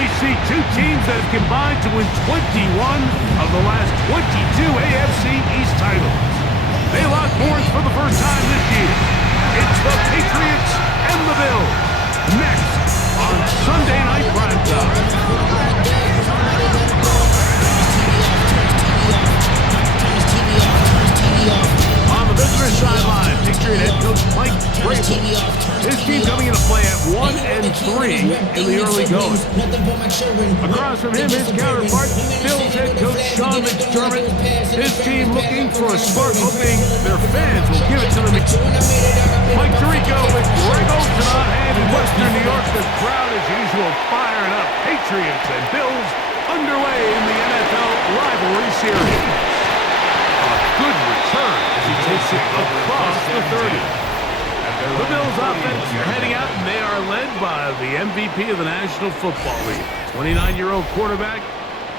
We see two teams that have combined to win 21 of the last 22 AFC East titles. They lock horns for the first time this year. It's the Patriots and the Bills. Next on Sunday Night Primetime. On the visitor sideline, Patriot head coach Mike Vrabel. His team coming into play at 1-3 in the early going. Across from him, his counterpart, Bills head coach Sean McDermott. His team looking for a spark, hoping their fans will give it to them. Mike Tirico with Greg Olsen on hand in Western New York. The crowd, as usual, firing up. Patriots and Bills underway in the NFL rivalry series. A good return as he takes it across the 30. The Bills offense heading out, and they are led by the MVP of the National Football League, 29-year-old quarterback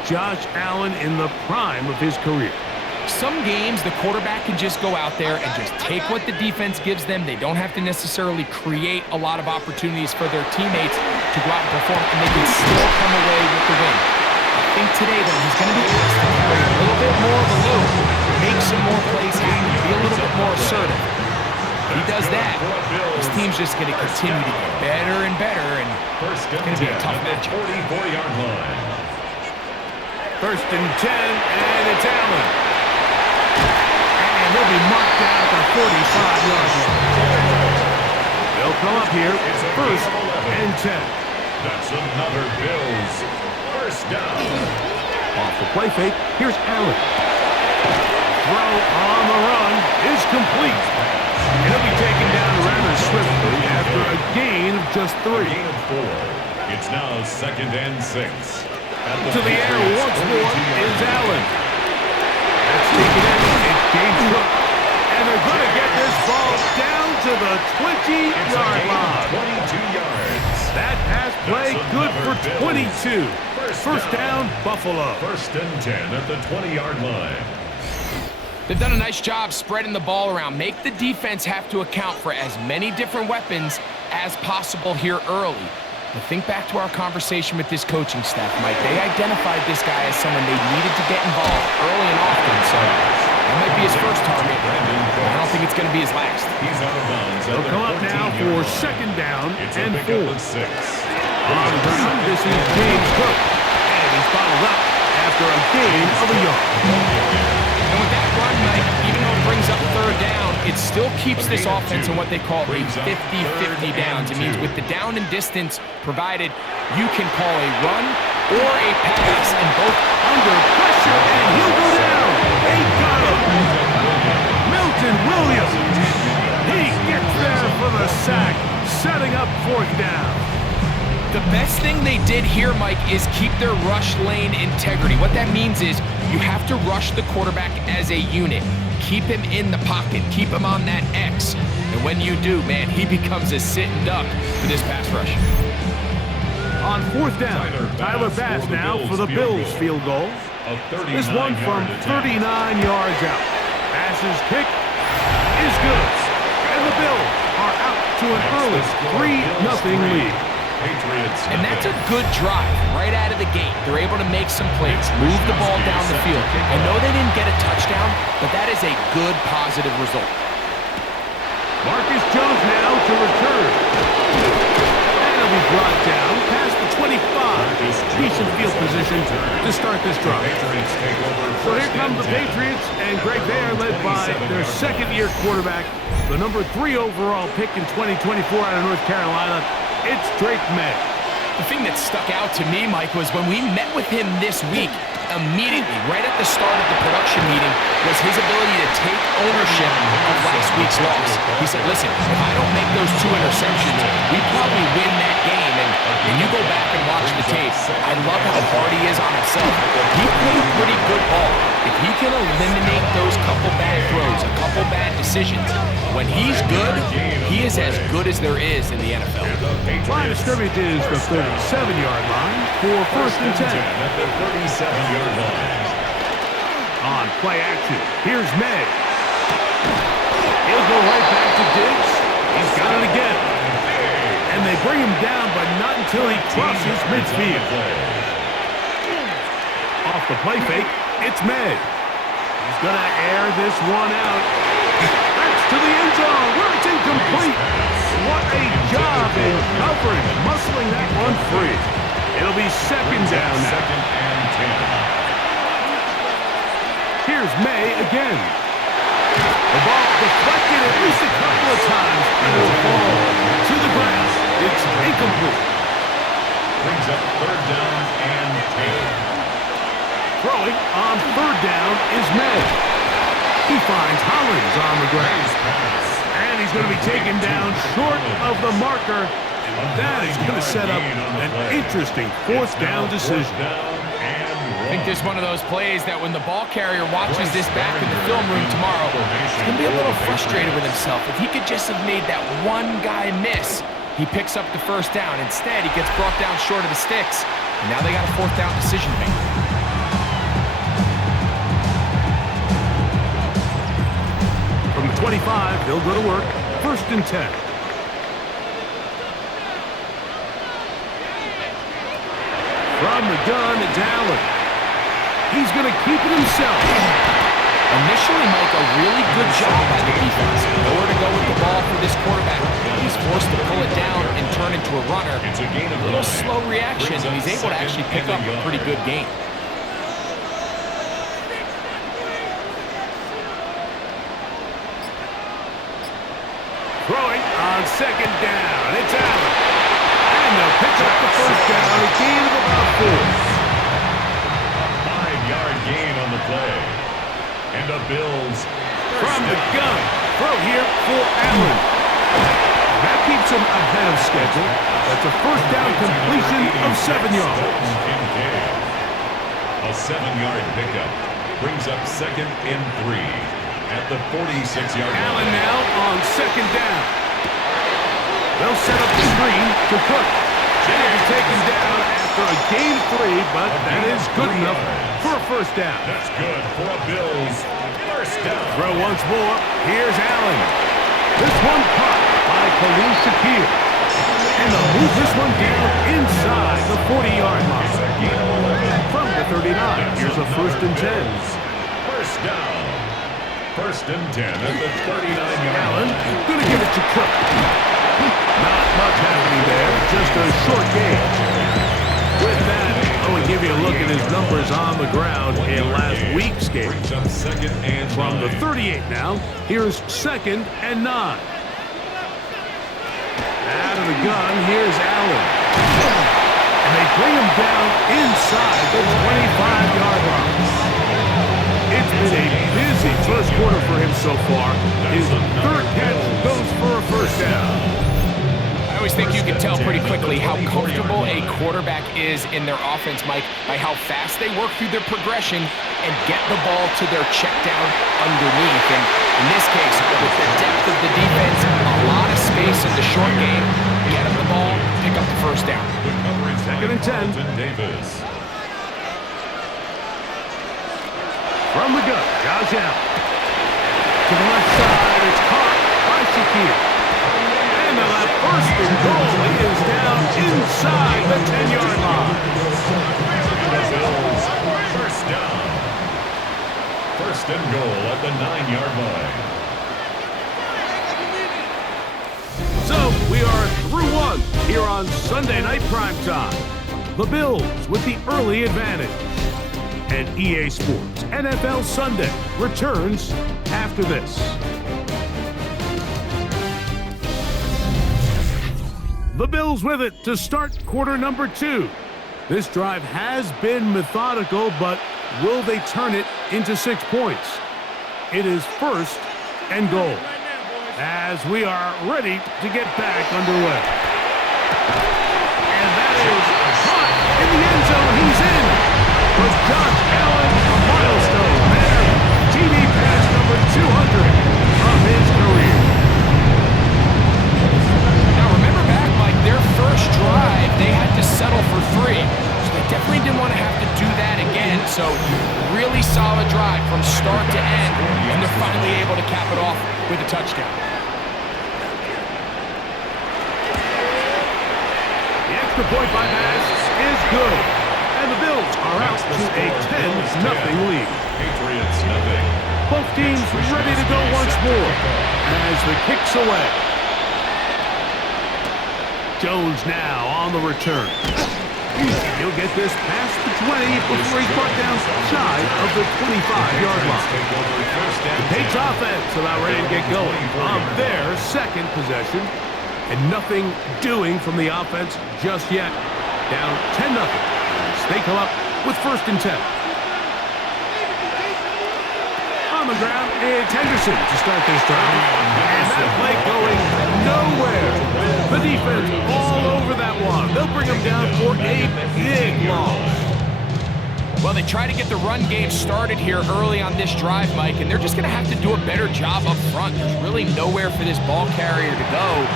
Josh Allen in the prime of his career. Some games, the quarterback can just go out there and just take what the defense gives them. They don't have to necessarily create a lot of opportunities for their teammates to go out and perform, and they can still come away with the win. I think today, though, he's going to be asked to carry a little bit more of a load, make some more plays happen, be a little bit more assertive. If he does that, his team's just going to continue to get better and better, and it's going to be a tough matchup. 44-yard line. First and 10, and it's Allen. And he'll be marked down at the 45-yard line. They'll come up here. It's first and 10. That's another Bills first down. Off the play fake, here's Allen. Throw on the run is complete. He'll be taken down rather swiftly after a gain of just 3. Gain of 4. It's now second and 6. To the air once more is Allen. That's taken in. It's James Cook. And they're going to get this ball down to the 20-yard line. 22 yards. That pass play good for 22. First down, Buffalo. First and 10 at the 20-yard line. They've done a nice job spreading the ball around. Make the defense have to account for as many different weapons as possible here early. But think back to our conversation with this coaching staff, Mike. They identified this guy as someone they needed to get involved early and often, so that might be his first target. I don't think it's going to be his last. He's out of bounds. They'll come up now for second down and 4. On the ground, this is James Cook. And he's followed up after a gain of a yard. And with that run, Mike, even though it brings up third down, it still keeps this offense in what they call a 50-50 downs. It means with the down and distance provided, you can call a run or a pass, and both under pressure, and he'll go down. They got him. Milton Williams. He gets there for the sack, setting up fourth down. The best thing they did here, Mike, is keep their rush lane integrity. What that means is you have to rush the quarterback as a unit. Keep him in the pocket. Keep him on that X. And when you do, man, he becomes a sitting duck for this pass rush. On fourth down, Tyler Bass now for the Bills field goal. This one from 39 yards out. Bass's kick is good. And the Bills are out to an early 3-0 lead. And that's a good drive right out of the gate. They're able to make some plays, move the ball down the field. I know they didn't get a touchdown, but that is a good, positive result. Marcus Jones now to return. And he'll be brought down past the 25. Decent field position to start this drive. So here come the Patriots, and Greg, they are led by their second-year quarterback, the number 3 overall pick in 2024 out of North Carolina. It's Drake May. The thing that stuck out to me, Mike, was when we met with him this week, immediately, right at the start of the production meeting, was his ability to take ownership of last week's loss. He said, listen, if I don't make those 2 interceptions, we probably win that game. And when you go back and watch the tape, I love how hard he is on himself. He played pretty good ball. If he can eliminate those couple bad throws, a couple bad decisions, when he's good, he is as good as there is in the NFL. Line of scrimmage is the 37-yard line for first and 10. At the 37-yard line. On play action, here's May. He'll go right back to Diggs. He's got it again. And And they bring him down, but not until he crosses midfield. Off the play fake, it's May. He's going to air this one out. That's to the end zone, where it's incomplete. What a job in covering, muscling that one free. It'll be second down now. Second and 10. Here's May again. The ball deflected at least a couple of times, and it'll fall to the ground. It's incomplete. Brings up third down and 10. Throwing on third down is May. He finds Hollins on the ground. And he's going to be taken down short of the marker. That is going to set up an interesting fourth down decision. I think this is one of those plays that when the ball carrier watches this back in the film room tomorrow, he's going to be a little frustrated with himself. If he could just have made that one guy miss, he picks up the first down. Instead, he gets brought down short of the sticks. And now they got a fourth down decision to make. From the 25, they'll go to work. First and 10. From the gun, it's Allen. He's going to keep it himself. Initially, Mike, a really good job by the defense. Nowhere to go with the ball for this quarterback. He's forced to pull it down and turn into a runner. It's a gain of A little slow reaction, and he's able to actually pick up a pretty good gain. Throwing on second down. It's Allen. And they'll pick up the first down. A gain of about 4. 5-yard gain on the play. And the Bills From the gun. Throw here for Allen. That keeps him ahead of schedule. That's a first down completion of 7 yards. A 7-yard pickup brings up second and 3 at the 46-yard line. Allen now on second down. They'll set up the screen to Cook. He'll be taken down after a gain of 3, but that is good enough for a first down. That's good for a Bills first down. Throw once more. Here's Allen. This one caught by Khalil Shakir. And they'll move this one down inside the 40-yard line. From the 39, here's a first and 10. First down. First and 10 at the 39-yard Allen line. going to give it to Cook. Not much happening there, just a short gain. With that, I will give you a look at his numbers on the ground in last week's game. Brings up second and From the 9. 38 now, here's second and 9. Out of the gun, here's Allen. And they bring him down inside the 25-yard line. It's been a busy first quarter for him so far. His third catch goes for a first down. I always think you can tell pretty quickly how comfortable a quarterback is in their offense, Mike, by how fast they work through their progression and get the ball to their check down underneath. And in this case, with the depth of the defense, a lot of space in the short game, get him the ball, pick up the first down. Second and 10. Carlton Davis. From the gun, Josh Allen. To the left side, it's caught by Shakir. And the left first and goal. He is down inside the 10-yard line. The Bills first down. First and goal at the 9-yard line. So we are through one here on Sunday Night Primetime. The Bills with the early advantage. And EA Sports NFL Sunday returns after this. The Bills with it to start quarter number 2. This drive has been methodical, but will they turn it into 6 points? It is first and goal as we are ready to get back underway. And that is caught in the end zone. He's in. For Josh Allen, a milestone there. TD pass number 200 of his career. Now remember back, Mike, their first drive, they had to settle for 3. So they definitely didn't want to have to do that again. So really solid drive from start to end, and they're finally able to cap it off with a touchdown. extra point by Bass is good. And the Bills are out to a 10-0 lead. Patriots nothing. Both teams ready to go once more as the kick's away. Jones now on the return. He'll get this past the 20 before he's brought down shy of the 25-yard line. The Patriots offense about ready to get going on their second possession. And nothing doing from the offense just yet. Down 10-0. They come up with 1st and 10. On the ground, it's Henderson to start this drive. And that play going nowhere. The defense all over that one. They'll bring him down for a big loss. Well, they try to get the run game started here early on this drive, Mike, and they're just going to have to do a better job up front. There's really nowhere for this ball carrier to go.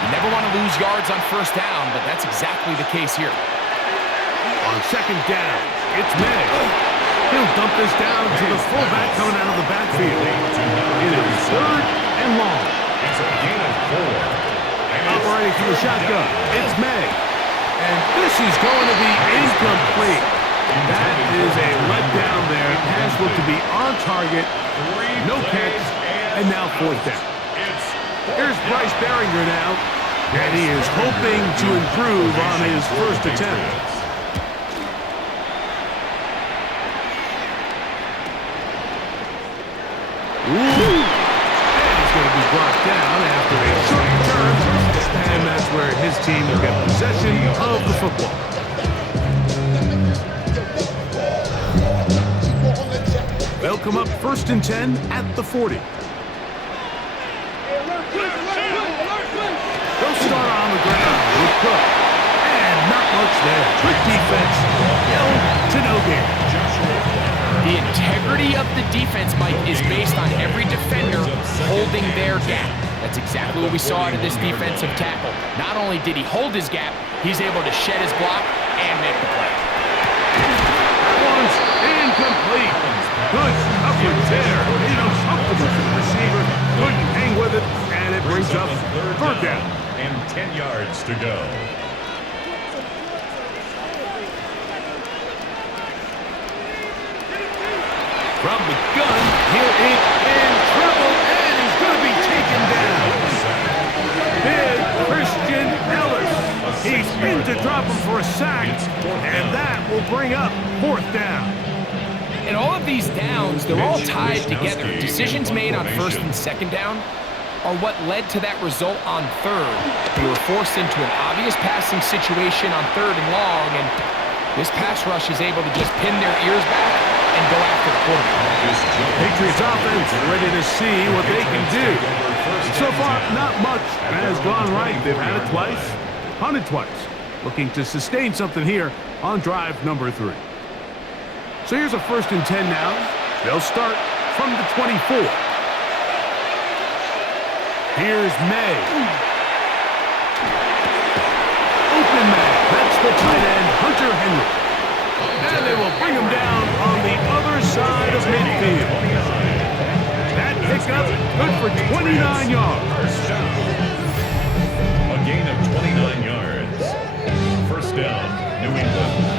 You never want to lose yards on 1st down, but that's exactly the case here. On 2nd down, it's May. He'll dump this down to the fullback coming out of the backfield. It is 3rd and long. It's a gain of 4. Operating from the shotgun, it's May. And this is going to be incomplete. That is a letdown there. Pass looked to be on target. No catch, and now 4th down. Here's Bryce Behringer now, and he is hoping to improve on his 1st attempt. Ooh. And he's going to be brought down after a short return, and that's where his team will get possession of the football. They'll come up 1st and 10 at the 40. They'll start on the ground with Cook. And not much there. Good defense. To no gain. The integrity of the defense, Mike, is based on every defender holding their gap. That's exactly what we saw out of this defensive tackle. Not only did he hold his gap, he's able to shed his block and make the play. That one's incomplete. Good coverage there. Uncomfortable for the receiver. Couldn't hang with it, and it brings up 3rd down. And 10 yards to go. From the gun, he'll hit in trouble, and he's going to be taken down. Big Christian Ellis. He's in to drop him for a sack, and that will bring up 4th down. And all of these downs, they're all tied together. Decisions made on 1st and 2nd down are what led to that result on 3rd. They were forced into an obvious passing situation on 3rd and long, and this pass rush is able to just pin their ears back and go after the quarterback. Patriots offense ready to see what they can do. So far, not much has gone right. They've had it twice, punted twice. Looking to sustain something here on drive number 3. So here's a 1st and 10 now. They'll start from the 24. Here's May. Open man. That's the tight end, Hunter Henry. And they will bring him down on the other side of midfield. That pickup good for 29 yards. A gain of 29 yards. 1st down, New England.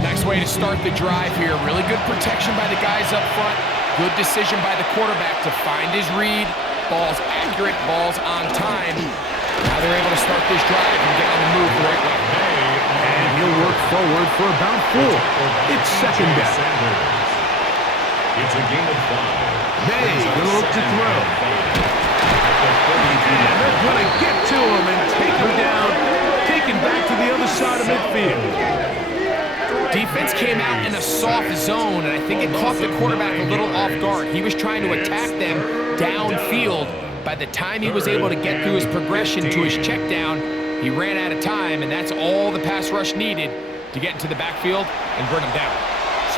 Nice way to start the drive here. Really good protection by the guys up front. Good decision by the quarterback to find his read. Ball's accurate, ball's on time. Now they're able to start this drive and get on the move the right way. And he'll work forward for about 4. It's 2nd down. It's a gain of 5. May gonna look to throw. And they're gonna get to him and take him down. Taken back to the other side of midfield. Defense came out in a soft zone, and I think it caught the quarterback a little off guard. He was trying to attack them downfield. By the time he was able to get through his progression to his check down, he ran out of time, and that's all the pass rush needed to get into the backfield and bring him down.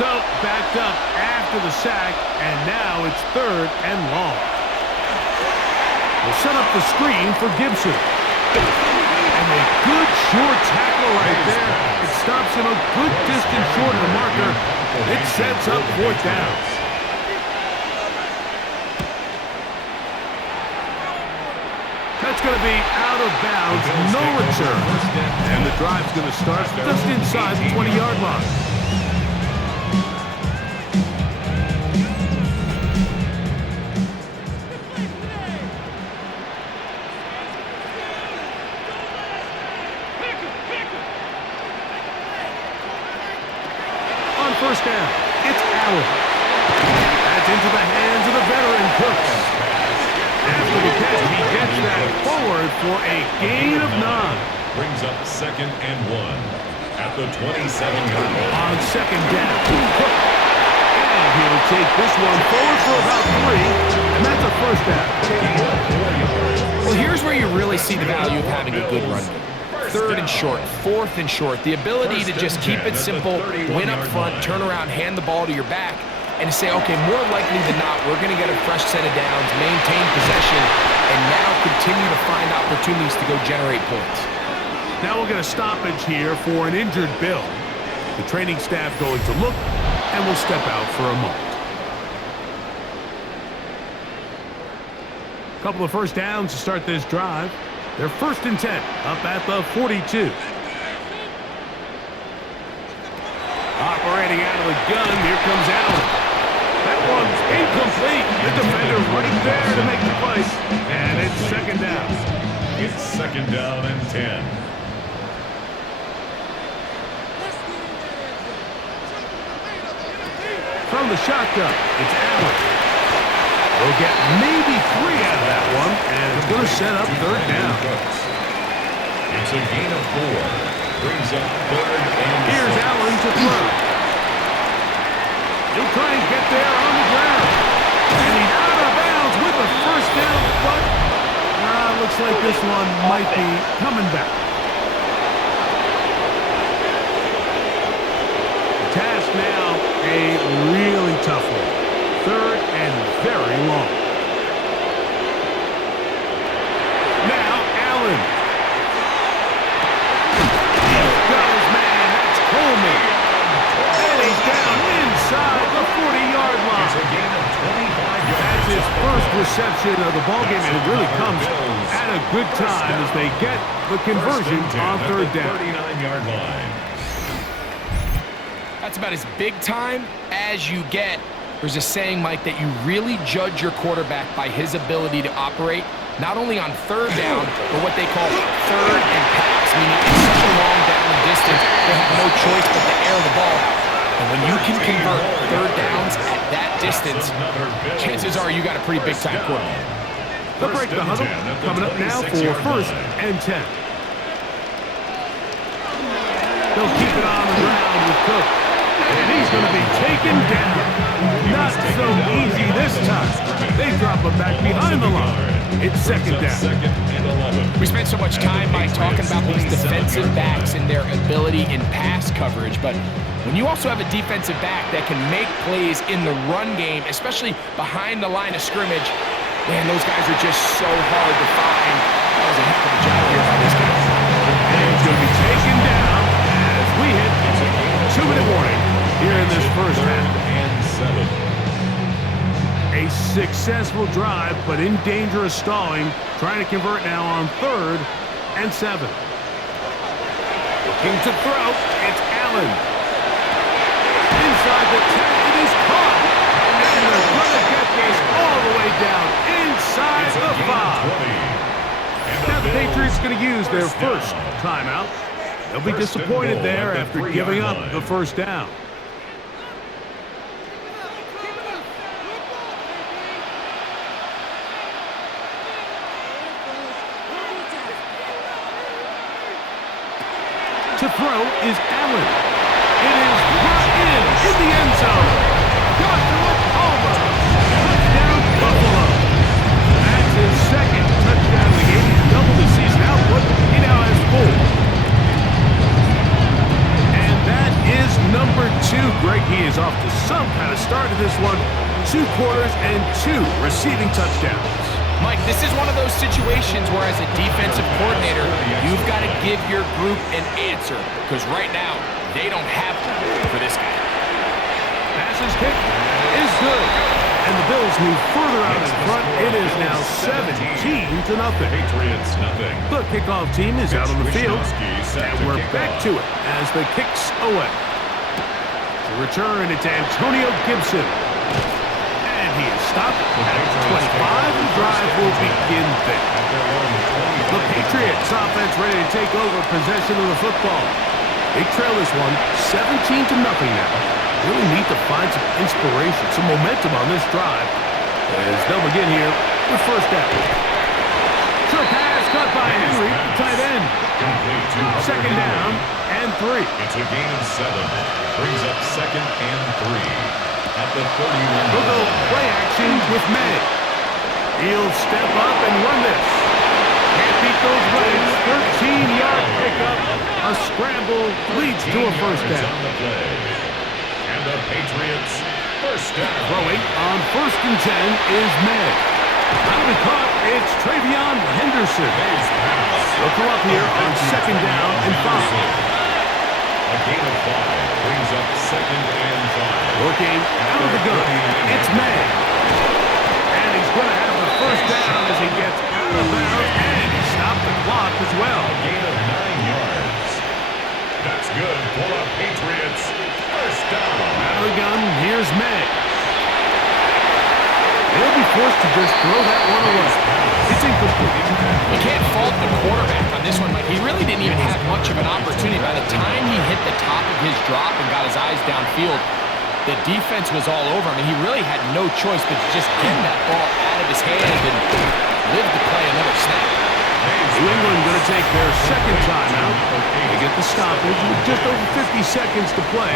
So, backed up after the sack, and now it's 3rd and long. We'll set up the screen for Gibson. And a good short tackle right there. It stops him a good distance short of the marker. It sets up 4th down. That's going to be out of bounds, no return. And the drive's going to start just inside the 20-yard line. On first down, it's Allen. That's into the hands of the veteran Cooks. After the catch, he gets that forward for a gain of 9. Brings up 2nd and 1 at the 27-yard line. On second down, Cook. And he'll take this one forward for about 3, and that's a first down. Well, here's where you really see the value of having a good run. 3rd and short, 4th and short. The ability to just keep it simple, win up front, turn around, hand the ball to your back, and to say, okay, more likely than not, we're going to get a fresh set of downs, maintain possession, and now continue to find opportunities to go generate points. Now we'll get a stoppage here for an injured Bill. The training staff going to look, and will step out for a moment. A couple of first downs to start this drive. They're 1st and 10, up at the 42. Operating out of the gun, here comes Allen. That one's incomplete. The defender right there to make the play. And it's 2nd down. It's 2nd down and 10. From the shotgun, it's Allen. We'll get maybe 3 out of that one, and it's going to set up 3rd down. It's a gain of 4. Brings up 3rd and 6. Here's Allen to throw. He'll try and get there on the ground. And he's out of bounds with the first down, but looks like this one might be coming back. The task now, a really tough one. 3rd and very long. Now, Allen. He's got his man. That's Coleman. And he's down inside the 40-yard line. It's a gain of 25 yards. That's his first reception of the ballgame, and it really comes at a good time as they get the conversion on 3rd down. 39-yard line. That's about as big time as you get. There's a saying, Mike, that you really judge your quarterback by his ability to operate, not only on 3rd down, but what they call 3rd and pass, meaning it's such a long down and distance, they have no choice but to air the ball out. And when you can convert 3rd downs at that distance, chances are you got a pretty big-time quarterback. The break the huddle coming up now for 1st and 10. They'll keep it on the ground with Cook. And he's going to be taken down. Not so easy this time. They drop him back behind the line. It's 2nd down. We spent so much time, Mike, talking about these defensive backs and their ability in pass coverage, but when you also have a defensive back that can make plays in the run game, especially behind the line of scrimmage, man, those guys are just so hard to find. That was a heck of a job here by this guy. And he's going to be taken down as we hit 2-minute warning here in this first half. A successful drive, but in danger of stalling. Trying to convert now on 3rd and 7. Looking to throw, it's Allen. Inside the 10, it is caught. And they're going to get this all the way down inside the 5. Now the Patriots going to use their first timeout. They'll be disappointed there after giving up the first down. To throw is Allen. It is brought in the end zone. Joshua Palmer. Touchdown, Buffalo. That's his 2nd touchdown of the game. He's doubled his season output. He now has 4. And that is number 2. Greg, he is off to some kind of start to this one. 2 quarters and 2 receiving touchdowns. Mike, this is one of those situations where as a defensive coordinator, you've got to give your group an answer, because right now, they don't have one for this guy. Passes kick is good. And the Bills move further out in front. It is now 17-0. Patriots nothing. The kickoff team is out on the field. And we're back to it as the kicks away. To return, it's Antonio Gibson. And he is stopped at 25. The drive will begin there. The Patriots offense ready to take over possession of the football. They trail this one 17-0 now. Really need to find some inspiration, some momentum on this drive as they'll begin here with first down. Short pass caught by Henry, the tight end. Second down and 3. It's a gain of 7. Brings up 2nd and 3 at the 31. We'll go play action with May. He'll step up and run this. Can't beat those runs. 13-yard pickup. A scramble leads to a first down. And the Patriots first down. Throwing on 1st and 10 is May. Out of the caught, it's Travion Henderson. They'll come up here on 2nd down and 5. A gain of 5 brings up 2nd and 5. Working out of the gun, it's May. And he's going to have the first down as he gets out of bounds, and he stopped the clock as well. A gain of 9 yards. That's good for the Patriots. First down. Out of the gun, here's May. They'll be forced to just throw that one away. It's incomplete. You can't fault the quarterback on this one, Mike. He really didn't even have much of an opportunity. By the time he hit the top of his drop and got his eyes downfield, the defense was all over him, and he really had no choice but to just get that ball out of his hand and live to play another snap. New England going to take their second timeout. They get the stoppage with just over 50 seconds to play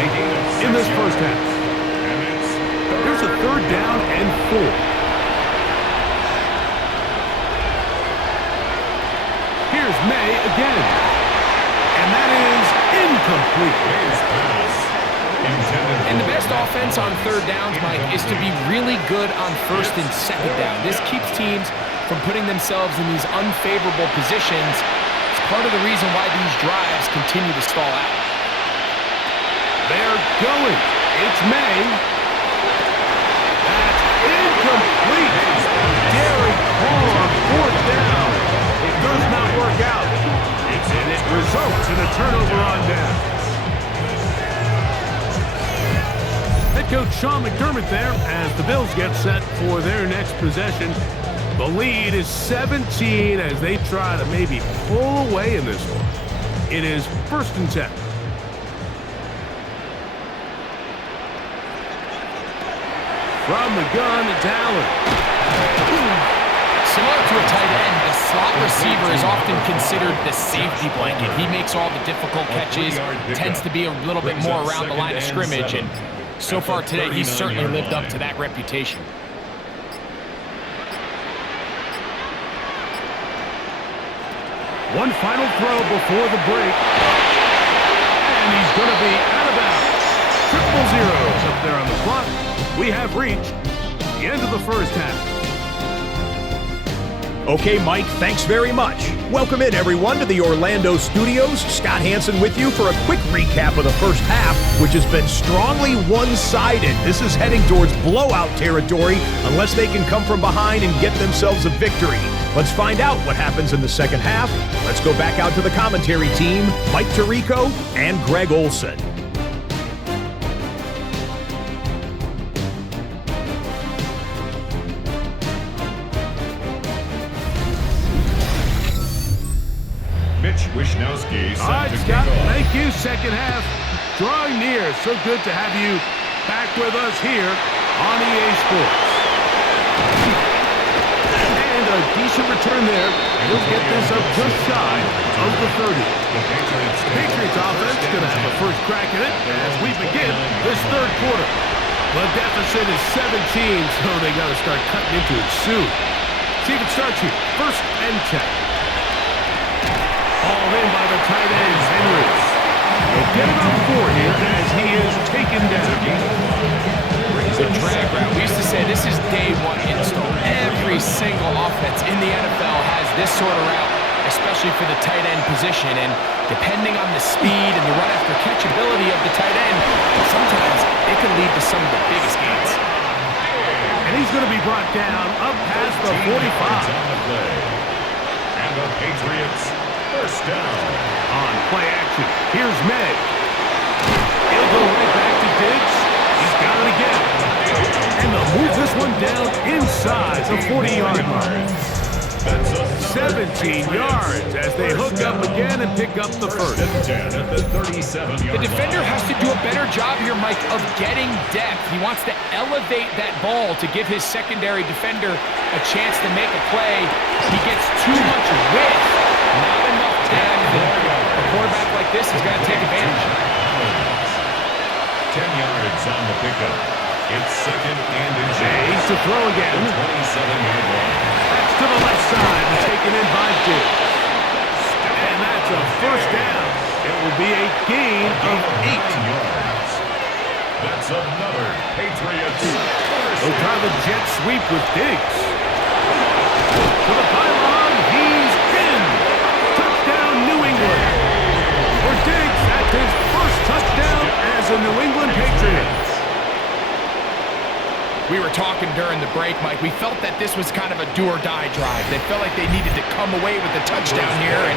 in this first half. Here's a 3rd down and 4. Here's May again. And that is incomplete. And the best offense on 3rd downs, Mike, is to be really good on 1st and 2nd down. This keeps teams from putting themselves in these unfavorable positions. It's part of the reason why these drives continue to stall out. They're going. It's May. That's incomplete. Derek Carr on 4th down. It does not work out. And it results in a turnover on down. Head coach Sean McDermott there as the Bills get set for their next possession. The lead is 17 as they try to maybe pull away in this one. It is 1st and 10. From the gun, it's Allen. Similar to a tight end, the slot receiver is often considered the safety blanket. He makes all the difficult catches, tends to be a little bit more around the line of scrimmage, and so far today, he's certainly lived up to that reputation. One final throw before the break. And he's going to be out of bounds. 0-0 up there on the clock. We have reached the end of the first half. Okay, Mike, thanks very much. Welcome in, everyone, to the Orlando studios. Scott Hansen with you for a quick recap of the first half, which has been strongly one-sided. This is heading towards blowout territory unless they can come from behind and get themselves a victory. Let's find out what happens in the second half. Let's go back out to the commentary team, Mike Tirico and Greg Olson. All right, Scott, thank you. Second half drawing near. So good to have you back with us here on EA Sports. And a decent return there. He'll get this up just shy of the 30. The Patriots offense going to have a first crack at it as we begin this third quarter. The deficit is 17, so they got to start cutting into it soon. See if it starts here. 1st and 10. Ball in by the tight end, Henry. They'll get it up 4 here as he is taken down. The drag route. We used to say this is day one install. Every single offense in the NFL has this sort of route, especially for the tight end position. And depending on the speed and the run-after-catch ability of the tight end, sometimes it can lead to some of the biggest gains. And he's going to be brought down up past the 45. On the play. And the Patriots first down. On play action, here's May. He'll go right back to Diggs. He's got it again. And they'll move this one down inside the 40-yard line. 17 yards as they hook up again and pick up the first. The defender has to do a better job here, Mike, of getting depth. He wants to elevate that ball to give his secondary defender a chance to make a play. He gets too much width, not enough depth. A quarterback like this is going to take advantage. 10 yards on the pickup. It's second and Jays to throw again. 27-yard line. That's to the left side and taken in by Diggs. And that's a first down. It will be a gain of 8 yards. That's another Patriots. They'll try the jet sweep with Diggs. To the pylon, he's in. Touchdown, New England. For Diggs, that's his first touchdown as a New England Patriot. We were talking during the break, Mike. We felt that this was kind of a do-or-die drive. They felt like they needed to come away with the touchdown here, and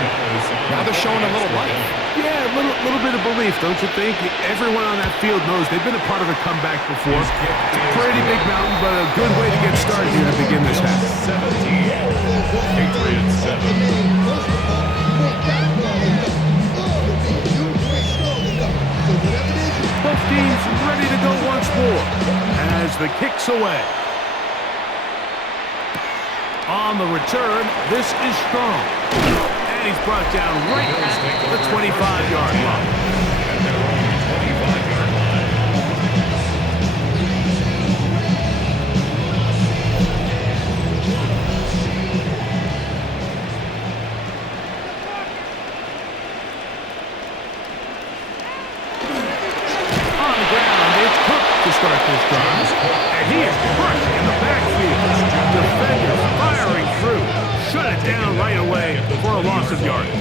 now they're showing a little life. Yeah, a little bit of belief, don't you think? Everyone on that field knows they've been a part of a comeback before. It's a pretty big mountain, but a good way to get started here to begin this half. 17. Patriots 7. Both teams ready to go once more as the kick's away. On the return, this is strong. And he's brought down right at the 25-yard line. At their own 25-yard line. On the ground, it's Cook to start this drive. And he is crushed in the backfield. Defenders firing through. Shut it down right away for a loss of yardage.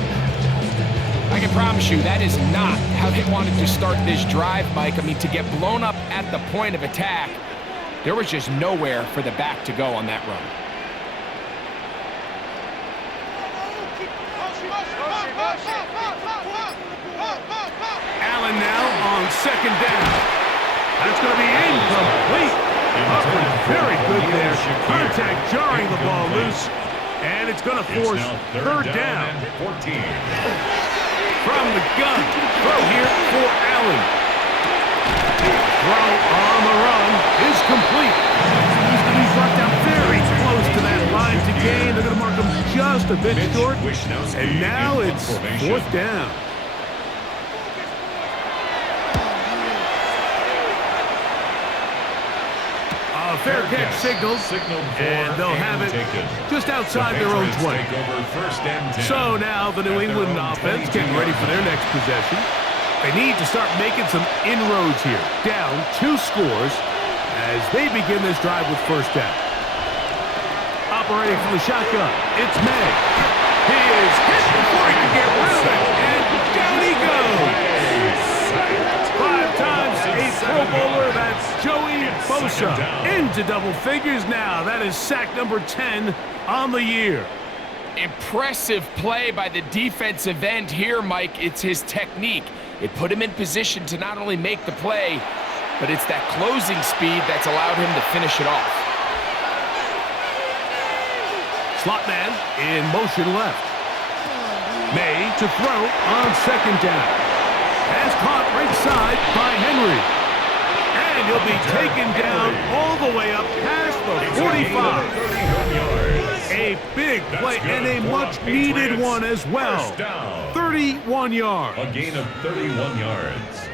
I can promise you that is not how they wanted to start this drive, Mike. I mean, to get blown up at the point of attack, there was just nowhere for the back to go on that run. Allen now on second down. That's going to be incomplete. Hubbard very good there. Contact jarring the ball loose. And it's going to force third down. 14. From the gun. Throw here for Allen. Throw on the run is complete. Needs to be brought down very close to that line to gain. They're going to mark him just a bit short. And now it's fourth down. A fair catch signaled, and they'll have it just outside their own 20. So now the New England offense getting ready for their next possession. They need to start making some inroads here. Down 2 scores as they begin this drive with first down. Operating from the shotgun, it's May. He is hit before he can get rid of it, and down he goes. 5 times a Pro Bowler, that's Joey Bosa. Into double figures now. That is sack number 10 on the year. Impressive play by the defensive end here, Mike. It's his technique. It put him in position to not only make the play, but it's that closing speed that's allowed him to finish it off. Slot man in motion left. May to throw on second down. Pass caught right side by Henry. And he'll be taken down all the way up past the 45. A big play and a much-needed one as well. 31 yards. A gain of 31 yards.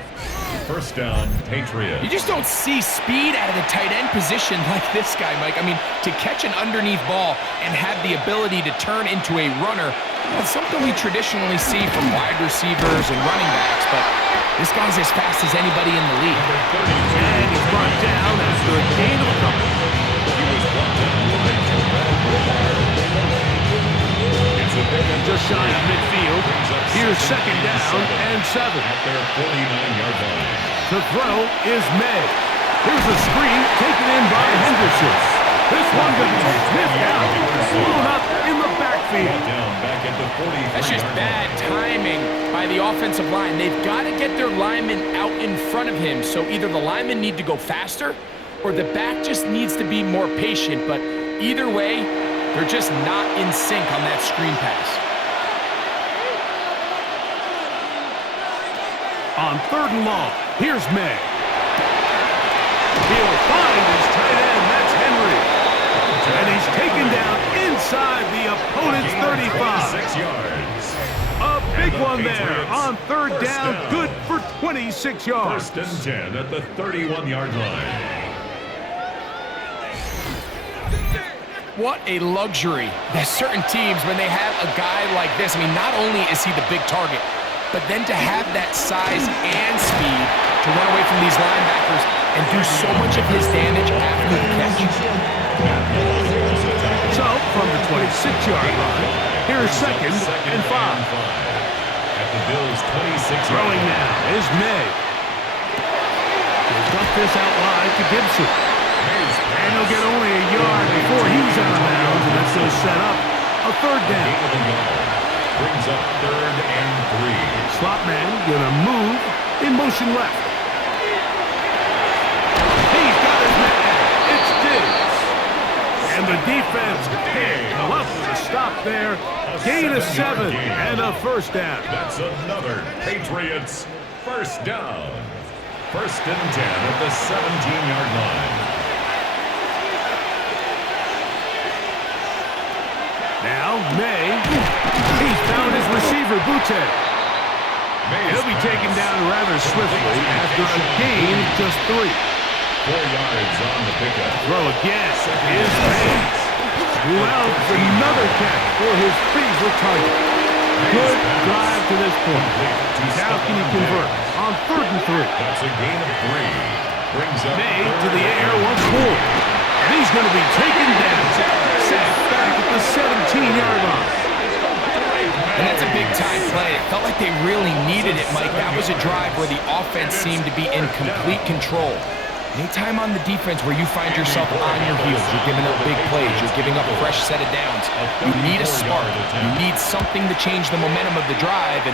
First down, Patriots. You just don't see speed out of the tight end position like this guy, Mike. I mean, to catch an underneath ball and have the ability to turn into a runner, that's something we traditionally see from wide receivers and running backs, but this guy's as fast as anybody in the league. And he's brought down after a gain of a couple. Just shy of midfield. Here's second down and 7. At their 49-yard line. The throw is May. Here's a screen taken in by Henderson. This one going to be sniffed out, blown up in the backfield. That's just bad timing by the offensive line. They've got to get their linemen out in front of him, so either the linemen need to go faster or the back just needs to be more patient, but either way, they're just not in sync on that screen pass. On 3rd and long, here's May. He'll find his tight end, that's Henry. And he's taken down inside the opponent's 35. 6 yards. A big one there on 3rd down, good for 26 yards. 1st and 10 at the 31-yard line. What a luxury. There's certain teams, when they have a guy like this, I mean, not only is he the big target, but then to have that size and speed to run away from these linebackers and do so much of his damage after the catch. So, from the 26-yard line, here's 2nd and 5. At the Bills' 26-yard Throwing line. now is May. He'll dump this out wide to Gibson. And he'll get only a yard before he's out of bounds, and that's going to set up a 3rd down. Brings up 3rd and 3. Slot man going to move in motion left. He's got his man. It's Diggs. And the defense can't come up with a stop there. Gain of 7 and a 1st down. That's another Patriots 1st down. 1st and 10 at the 17-yard line. Now, May. He's found his receiver, Butte. He'll be taken down rather swiftly after a gain of just 3. 4 yards on the pickup. Throw again is May. Who else another catch for his favorite target. Good drive to this point. Now can he convert on 3rd and 3? That's a gain of 3. Brings up May to the air once more. And he's going to be taken down. Sacked back at the 17-yard line. And that's a big-time play. It felt like they really needed it, Mike. That was a drive where the offense seemed to be in complete control. Anytime on the defense where you find yourself on your heels, you're giving up big plays, you're giving up a fresh set of downs, you need a spark. You need something to change the momentum of the drive, and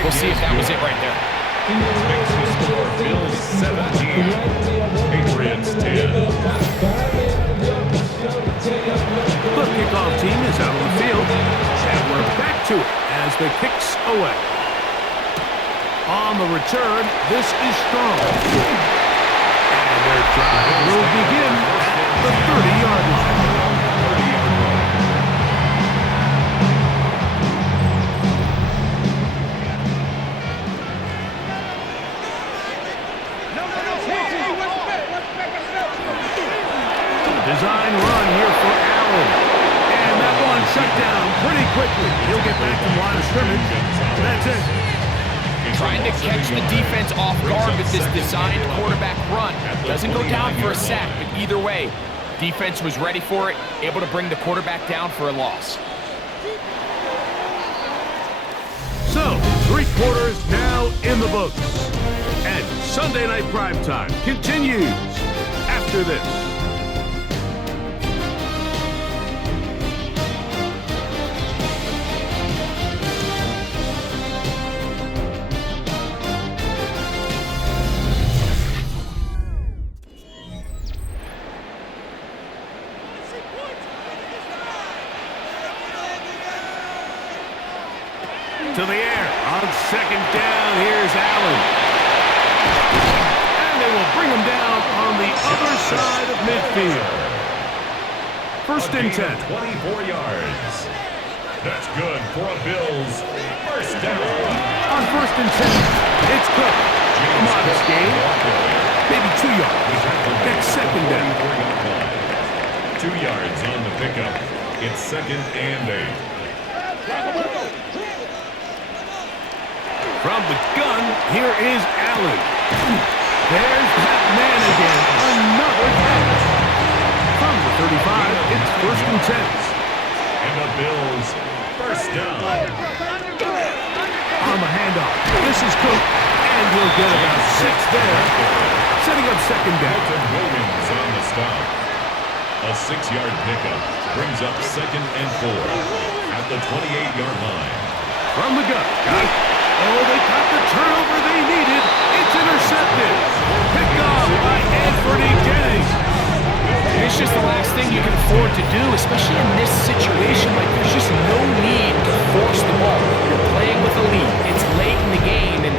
we'll see if that was it right there. Makes the score Bills 17, Patriots 10. The kickoff team is out on the field, and we're back to it as the kicks away. On the return, this is strong. And their drive will begin at the 30-yard line. Design run here for Allen. And that one shut down pretty quickly. He'll get back to the line of scrimmage. That's it. Trying to catch the defense off guard with this designed quarterback run. Doesn't go down for a sack, but either way, defense was ready for it, able to bring the quarterback down for a loss. So, 3 quarters now in the books. And Sunday Night Primetime continues after this. To the air on 2nd down. Here's Allen. And they will bring him down on the other side of midfield. 1st and 10. 24 yards. That's good for a Bills 1st down. On 1st and 10, it's Cook. A modest gain. Maybe 2 yards. That's 2nd down. 2 yards on the pickup. It's 2nd and 8. From the gun, here is Allen. There's that man again. Another catch. From the 35, it's 1st and 10. And the Bills 1st down. On the handoff, this is Cook. And he'll get about 6 there. Setting up second down. Williams on the stop. A 6-yard pickup brings up 2nd and 4 at the 28-yard line. From the gun. Got it. Oh, they got the turnover they needed. It's intercepted. Picked off by Anthony Jennings. It's just the last thing you can afford to do, especially in this situation. Like, there's just no need to force the ball. You're playing with a lead. It's late in the game, and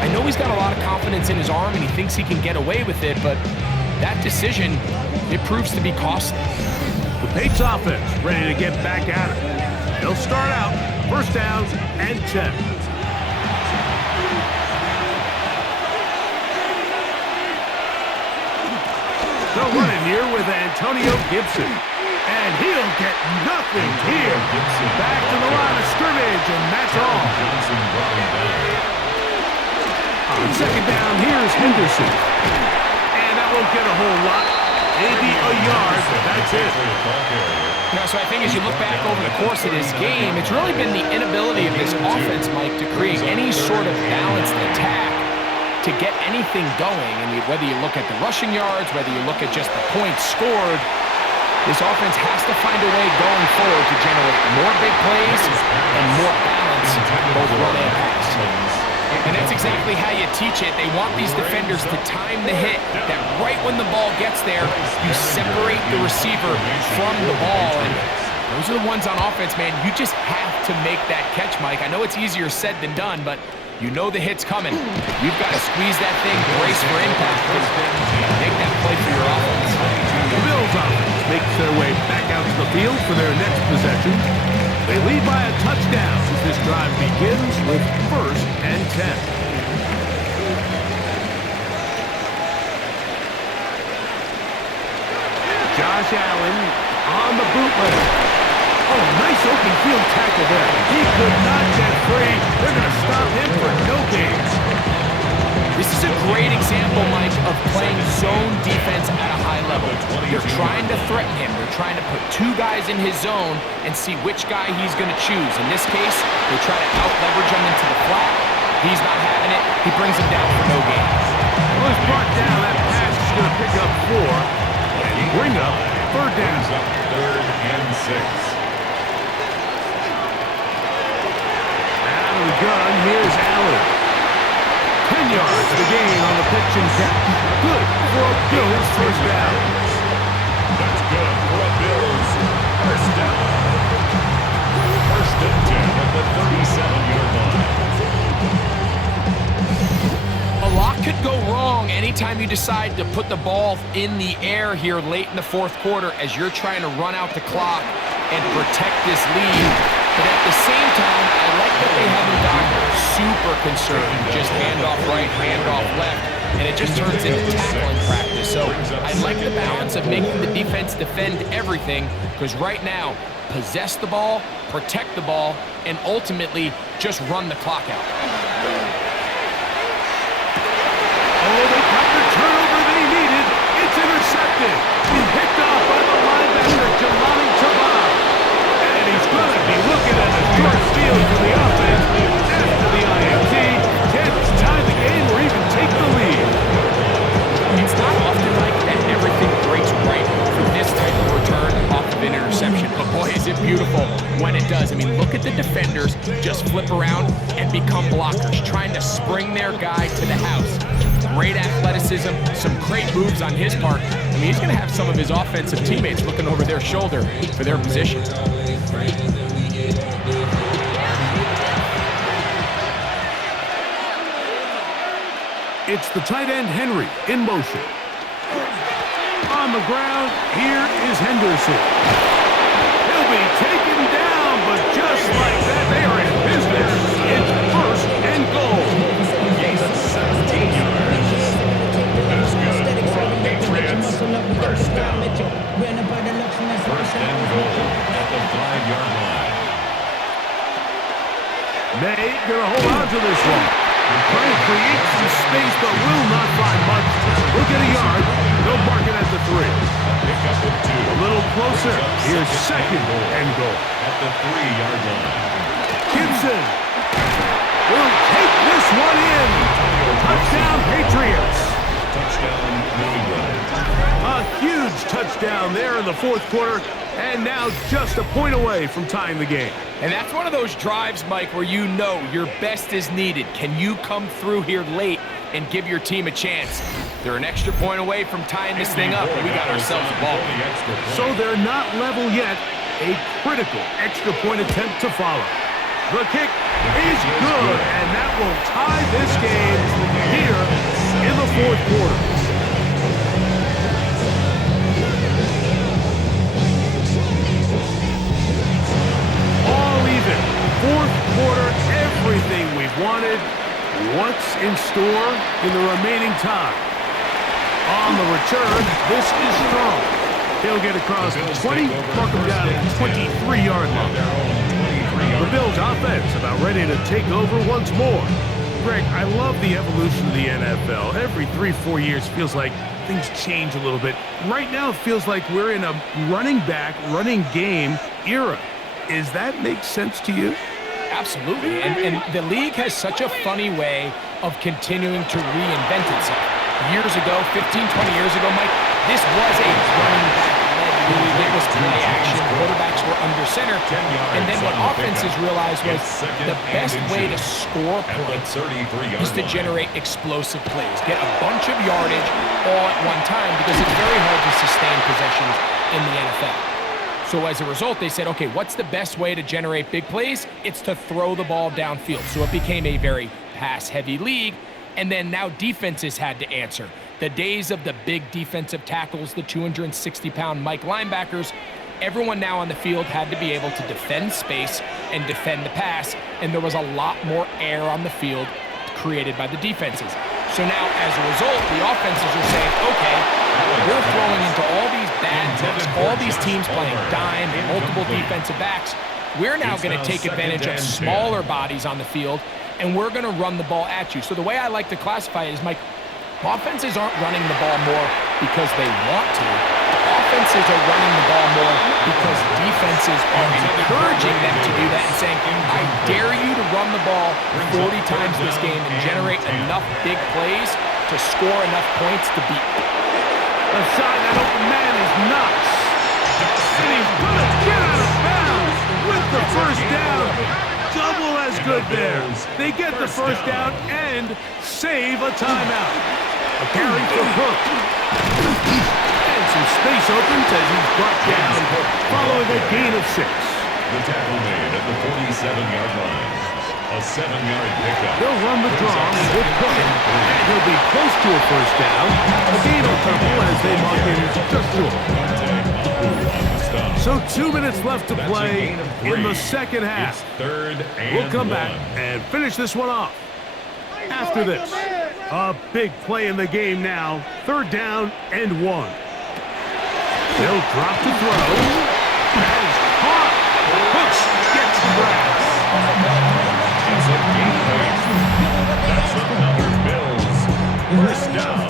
I know he's got a lot of confidence in his arm, and he thinks he can get away with it, but that decision, it proves to be costly. The Patriots offense ready to get back at it. They'll start out first down and 10. They'll run it here with Antonio Gibson. And he'll get nothing here. Back to the line of scrimmage, and that's all. On second down, here's Henderson. And that won't get a whole lot. Maybe a yard, but that's it. So I think as you look back over the course of this game, it's really been the inability of this offense, Mike, to create any sort of balanced attack to get anything going. And whether you look at the rushing yards, whether you look at just the points scored, this offense has to find a way going forward to generate more big plays and more balance, both run and pass. And that's exactly how you teach it. They want these defenders to time the hit, that right when the ball gets there, you separate the receiver from the ball. And those are the ones on offense, man. You just have to make that catch, Mike. I know it's easier said than done, but you know the hit's coming. You've got to squeeze that thing, brace for impact, and make that play for your offense. The Bills offense makes their way back out to the field for their next possession. They lead by a touchdown as this drive begins with first and 10. Josh Allen on the bootleg. Oh, nice open field tackle there. He could not get free. They're going to stop him for no gain. This is a great example, Mike, of playing zone defense at a high level. They're trying to threaten him. They're trying to put 2 guys in his zone and see which guy he's going to choose. In this case, they try to out-leverage him into the flat. He's not having it. He brings him down for no gain. Well, he's brought down. That pass is going to pick up 4 and bring up third down. 3rd and 6. Out of the gun, here's Allen. 10 yards to gain on the pitch and catch. Good for a Bills first down. That's good for a Bills first down. First and 10 at the 37-yard line. A lot could go wrong anytime you decide to put the ball in the air here late in the fourth quarter as you're trying to run out the clock and protect this lead. But at the same time, I like that they haven't gotten super concerned. Just handoff right, handoff left, and it just turns into tackling practice. So I like the balance of making the defense defend everything, because right now, possess the ball, protect the ball, and ultimately just run the clock out. Oh, they got the turnover they needed. It's intercepted. Picked off by the linebacker, Jelani Tabah. And he's going to be looking at a short field for the offense after the INT. Can't tie the game or even take the lead. It's not often like that everything breaks right for this type of return off of an interception. But boy, is it beautiful when it does. I mean, look at the defenders just flip around and become blockers, trying to spring their guy to the house. Great athleticism, some great moves on his part. I mean, he's going to have some of his offensive teammates looking over their shoulder for their position. It's the tight end, Henry, in motion. On the ground, here is Henderson. He'll be taken down, but just like that, they are in business. It's first and goal. Gain of 17 yards. That's good for the Patriots. First down. First and goal at the 5-yard line. May gonna hold on to this one. Trying to create some space, but will not find much. We'll get a yard. They'll mark it at the 3. Pick up at 2. A little closer. Here's second and goal. At the 3-yard line. Gibson will take this one in. Patriots. Touchdown, New England. A huge touchdown there in the fourth quarter, and now just a point away from tying the game. And that's one of those drives, Mike, where you know your best is needed. Can you come through here late and give your team a chance? They're an extra point away from tying this thing up, and we got ourselves a ball. So they're not level yet. A critical extra point attempt to follow. The kick is good, and that will tie this game here in the fourth quarter. All even. Fourth quarter, everything we've wanted. What's in store in the remaining time? On the return, this is strong. He'll get across 20, mark him down at the 23-yard line. The Bills offense about ready to take over once more. Greg, I love the evolution of the NFL. Every 3-4 years feels like things change a little bit. Right now it feels like we're in a running back, running game era. Does that make sense to you? Absolutely, and the league has such a funny way of continuing to reinvent itself. Years ago, 15, 20 years ago, Mike, this was a running back-led league. It was play action. Quarterbacks were under center. And then what offenses realized was the best way to score points is to generate explosive plays. Get a bunch of yardage all at one time because it's very hard to sustain possessions in the NFL. So as a result, they said, okay, what's the best way to generate big plays? It's to throw the ball downfield. So it became a very pass-heavy league. And then now defenses had to answer. The days of the big defensive tackles, the 260-pound Mike linebackers, everyone now on the field had to be able to defend space and defend the pass, and there was a lot more air on the field created by the defenses. So now, as a result, the offenses are saying, okay, we're throwing into all these bad looks, all these teams playing dime and multiple defensive backs. We're now going to take advantage of smaller bodies on the field, and we're going to run the ball at you. So the way I like to classify it is, Mike, offenses aren't running the ball more because they want to. Offenses are running the ball more because defenses are encouraging them to do that and saying, I dare you to run the ball 40 times this game and generate enough big plays to score enough points to beat. A side that open man is nuts. And he's going to get out of bounds with the first down. Double as good there. They get the first down and save a timeout. A carry for Cook. And some space opens as he's brought down following a gain of 6. The tackle made at the 47-yard line. A 7-yard pickup. They'll run the draw with Cook. And he'll be close to a first down. A gain of couple as they mark him just short. So 2 minutes left to play in the second half. We'll come back and finish this one off. After this, a big play in the game now. 3rd down and 1. They'll drop to throw. That is caught. Hooks gets the grass. It's a gain. That's another Bills. First down.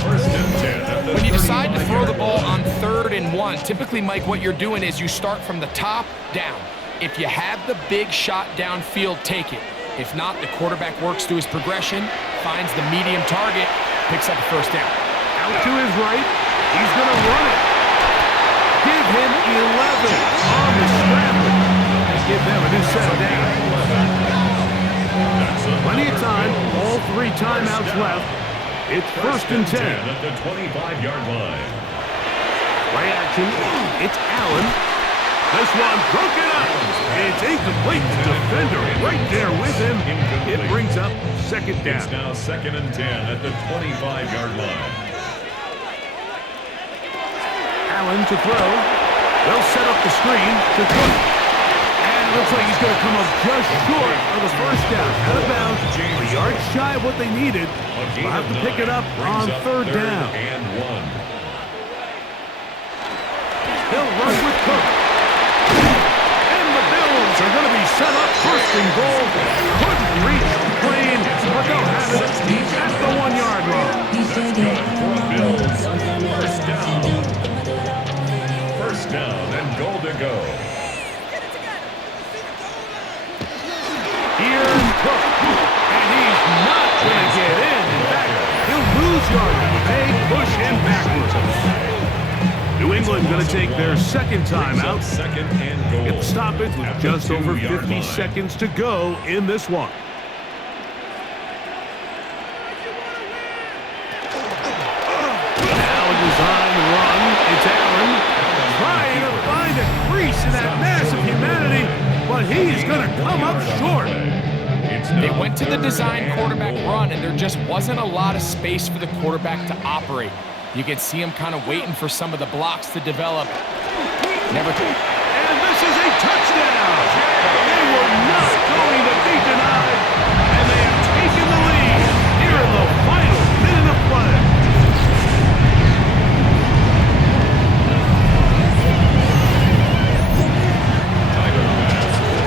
First and 10 at the When you decide to throw the ball on 3rd and 1, typically, Mike, what you're doing is you start from the top down. If you have the big shot downfield, take it. If not, the quarterback works through his progression, finds the medium target, picks up the first down. Out to his right. He's going to run it. Give him 11 on the scramble. And give them a new set of downs. Plenty of time. All 3 timeouts left. It's 1st and 10. At the 25-yard line. Play action. It's Allen. This one broken up. It's incomplete. Defender right there with him. It brings up 2nd down. It's now 2nd and 10 at the 25-yard line. Allen to throw. They'll set up the screen to Cook. And it looks like he's going to come up just short of the first down. Out of bounds. A yard shy of what they needed. They'll have to pick it up on 3rd down. And 1. He'll run with Cook. And the Bills are going to be set up 1st and goal. Couldn't reach the plane, but they'll have it at the 1-yard line. Bills. First down. First down and goal to go. Here's Cook. And he's not going to get in. In fact, New England going to take their second timeout. Second and goal. Get the stoppage with At just the over 2-yard 50 line. seconds to go in this one. Now a design run. It's Allen trying to find a crease in that mass of humanity, but he's going to come up short. They went to the design quarterback run, and there just wasn't a lot of space for the quarterback to operate. You could see him kind of waiting for some of the blocks to develop. Never. And this is a touchdown. They were not going to be denied, and they have taken the lead here in the final minute of play.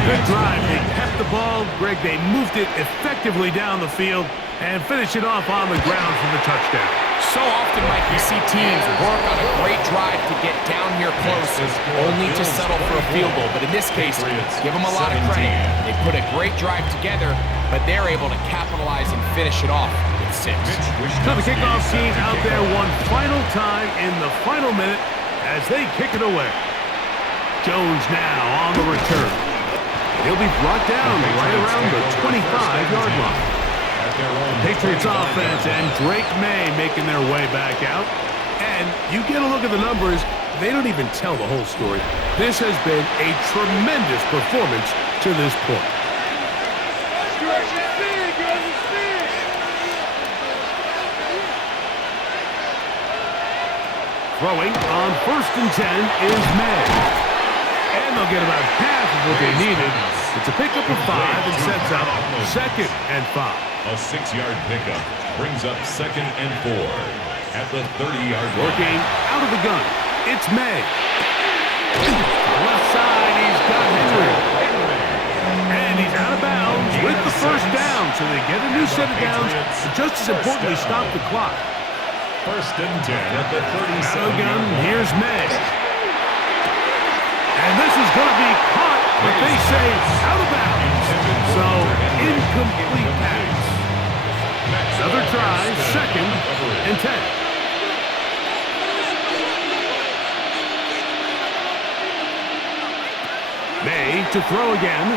Good drive. They kept the ball. Greg, they moved it effectively down the field and finished it off on the ground for the touchdown. So often, Mike, you see teams work on a great drive to get down here close, only to settle for a field goal. But in this case, give them a lot of credit. They put a great drive together, but they're able to capitalize and finish it off with 6. So the kickoff team out there one final time in the final minute as they kick it away. Jones now on the return. He'll be brought down right around the 25-yard line. Patriots offense and Drake May making their way back out. And you get a look at the numbers, they don't even tell the whole story. This has been a tremendous performance to this point. Throwing on 1st and 10 is May. And they'll get about half of what they needed. It's a pickup of 5 and sets up 2nd and 5. A 6-yard pickup brings up 2nd and 4 at the 30-yard line. Working out of the gun, it's May. Left side, he's got Henry. And he's out of bounds with the first down, so they get a new set of downs, but just as importantly, stop the clock. 1st and 10 at the 37. Out of the gun, here's May. And this is going to be caught, but they say out of bounds. So, incomplete pass. Another try, 2nd and 10. May to throw again.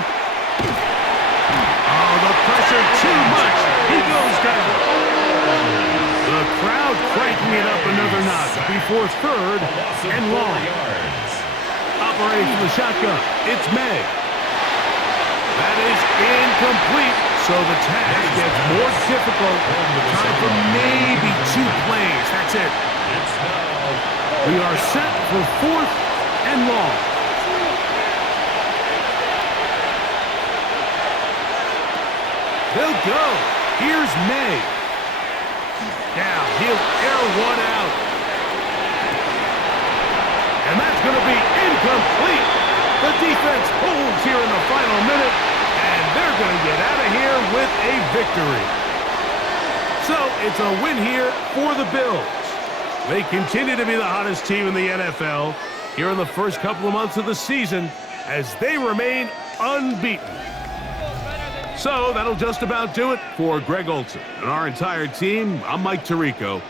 Oh, the pressure too much. He goes down. The crowd cranking it up another notch before 3rd and long. Operating from the shotgun. It's May. That is incomplete. So the task gets more difficult. Time for maybe 2 plays. That's it. We are set for 4th and long. They'll go. Here's May. Now he'll air one out. And that's going to be incomplete. The defense holds here in the final minute, and they're going to get out of here with a victory. So it's a win here for the Bills. They continue to be the hottest team in the NFL here in the first couple of months of the season as they remain unbeaten. So that'll just about do it for Greg Olson and our entire team. I'm Mike Tirico.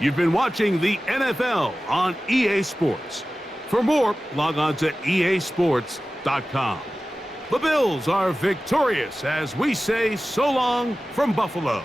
You've been watching the NFL on EA Sports. For more, log on to easports.com. The Bills are victorious as we say so long from Buffalo.